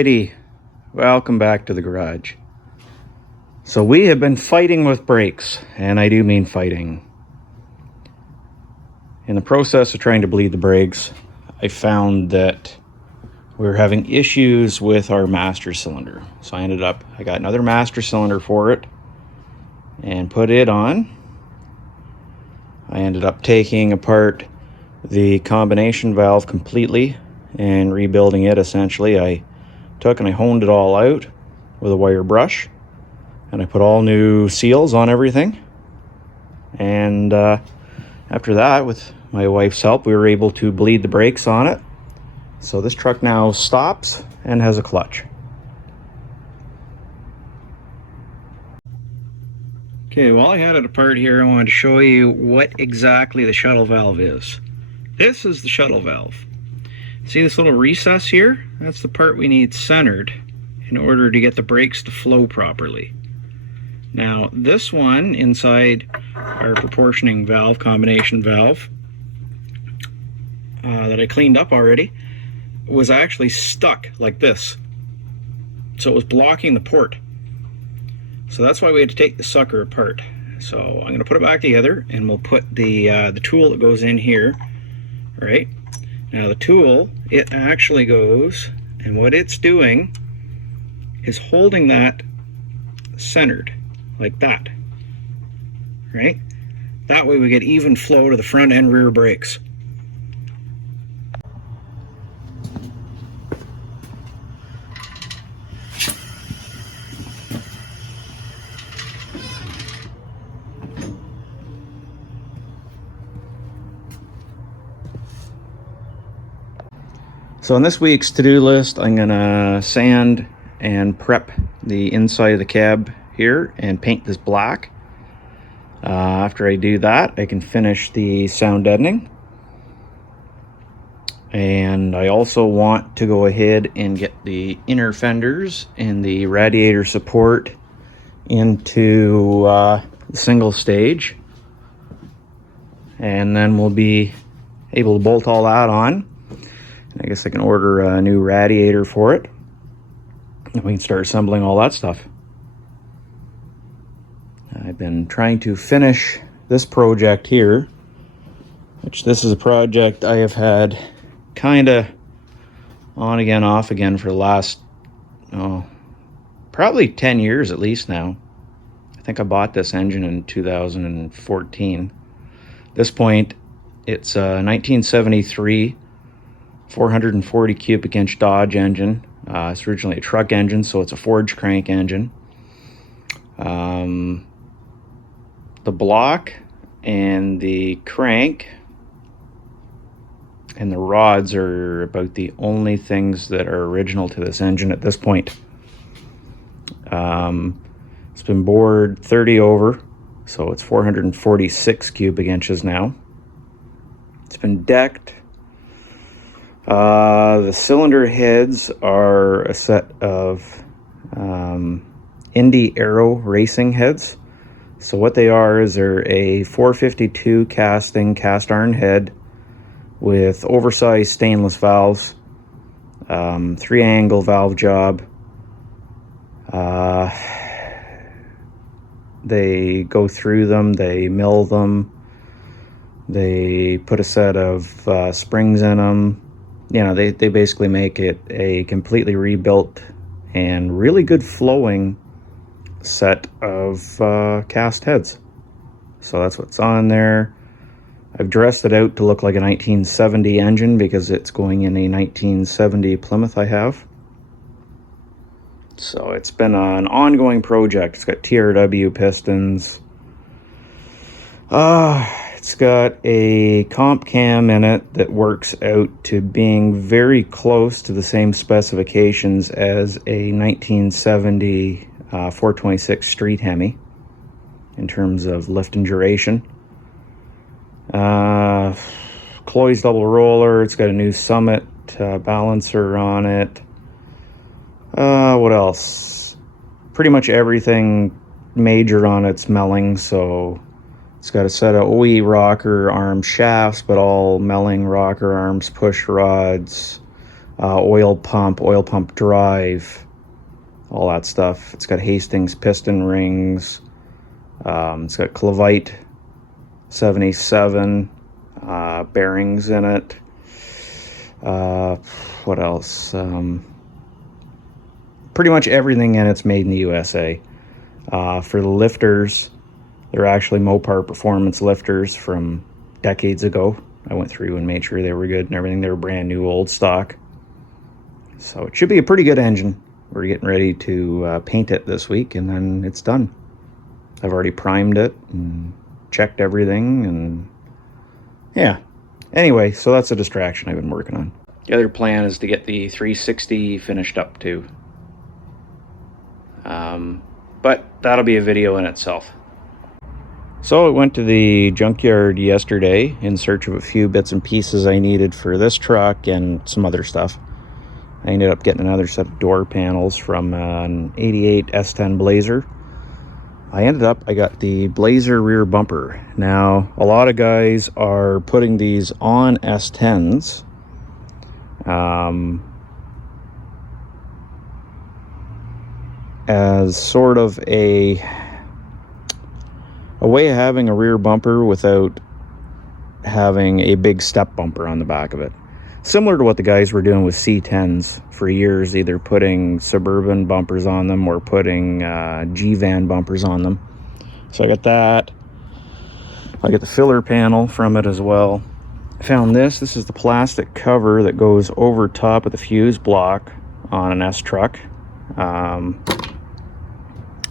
Alrighty, welcome back to the garage. So we have been fighting with brakes, and I do mean fighting. In the process of trying to bleed the brakes, I found that we were having issues with our master cylinder. So I got another master cylinder for it and put it on. I ended up taking apart the combination valve completely and rebuilding it essentially. I took and I honed it all out with a wire brush, and I put all new seals on everything. And after that, with my wife's help, we were able to bleed the brakes on it. So this truck now stops and has a clutch. Okay, while I had it apart here, I wanted to show you what exactly the shuttle valve is. This is the shuttle valve. See this little recess here? That's the part we need centered in order to get the brakes to flow properly. Now this one inside our proportioning valve, combination valve, that I cleaned up already, was actually stuck like this. So it was blocking the port. So that's why we had to take the sucker apart. So I'm going to put it back together, and we'll put the tool that goes in here. Right? Now the tool, it actually goes, and what it's doing is holding that centered like that. Right? That way we get even flow to the front and rear brakes. So on this week's to-do list, I'm gonna sand and prep the inside of the cab here and paint this black. After I do that, I can finish the sound deadening. And I also want to go ahead and get the inner fenders and the radiator support into single stage. And then we'll be able to bolt all that on. I guess I can order a new radiator for it, and we can start assembling all that stuff. I've been trying to finish this project here, which this is a project I have had kind of on again, off again for the last, probably 10 years at least now. I think I bought this engine in 2014. At this point, it's a 1973 440 cubic inch Dodge engine. It's originally a truck engine, so it's a forged crank engine. The block and the crank and the rods are about the only things that are original to this engine at this point. It's been bored 30 over, so it's 446 cubic inches now. It's been decked. The cylinder heads are a set of Indy Aero racing heads. So what they are is they're a 452 cast iron head with oversized stainless valves, 3-angle valve job. They go through them, they mill them, they put a set of springs in them. You know, they basically make it a completely rebuilt and really good flowing set of cast heads. So that's what's on there. I've dressed it out to look like a 1970 engine because it's going in a 1970 Plymouth I have. So it's been an ongoing project. It's got TRW pistons. It's got a comp cam in it that works out to being very close to the same specifications as a 1970 426 Street Hemi in terms of lift and duration. Cloy's double roller. It's got a new Summit balancer on it. What else? Pretty much everything major on it's melling, so it's got a set of OE rocker arm shafts, but all melling rocker arms, push rods, oil pump drive, all that stuff. It's got Hastings piston rings. It's got Clevite 77 bearings in it. What else? Pretty much everything in it's made in the USA. For the lifters, they're actually Mopar Performance lifters from decades ago. I went through and made sure they were good and everything. They were brand new, old stock. So it should be a pretty good engine. We're getting ready to paint it this week, and then it's done. I've already primed it and checked everything, and yeah. Anyway, so that's a distraction I've been working on. The other plan is to get the 360 finished up too. But that'll be a video in itself. So I went to the junkyard yesterday in search of a few bits and pieces I needed for this truck and some other stuff. I ended up getting another set of door panels from an 88 S10 Blazer. I got the Blazer rear bumper. Now, a lot of guys are putting these on S10s. As sort of a way of having a rear bumper without having a big step bumper on the back of it. Similar to what the guys were doing with C10s for years, either putting Suburban bumpers on them or putting G-Van bumpers on them. So I got that. I got the filler panel from it as well. I found this. This is the plastic cover that goes over top of the fuse block on an S truck.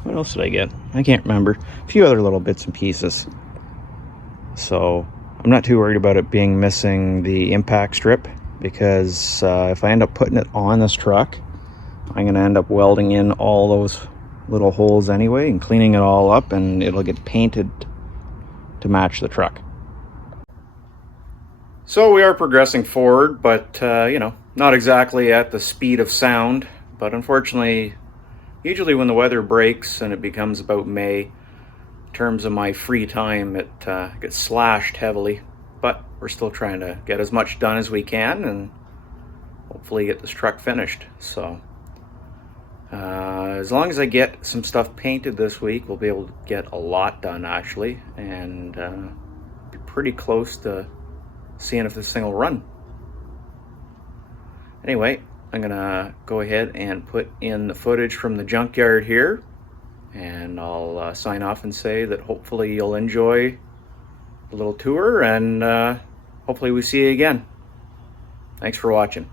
What else did I get? I can't remember. A few other little bits and pieces. So I'm not too worried about it being missing the impact strip, because if I end up putting it on this truck, I'm going to end up welding in all those little holes anyway and cleaning it all up, and it'll get painted to match the truck. So we are progressing forward, but you know, not exactly at the speed of sound. But unfortunately, usually when the weather breaks and it becomes about May, in terms of my free time, it gets slashed heavily. But we're still trying to get as much done as we can and hopefully get this truck finished. So as long as I get some stuff painted this week, we'll be able to get a lot done actually, and be pretty close to seeing if this thing will run. Anyway, I'm gonna go ahead and put in the footage from the junkyard here, and I'll sign off and say that hopefully you'll enjoy the little tour, and hopefully we see you again. Thanks for watching.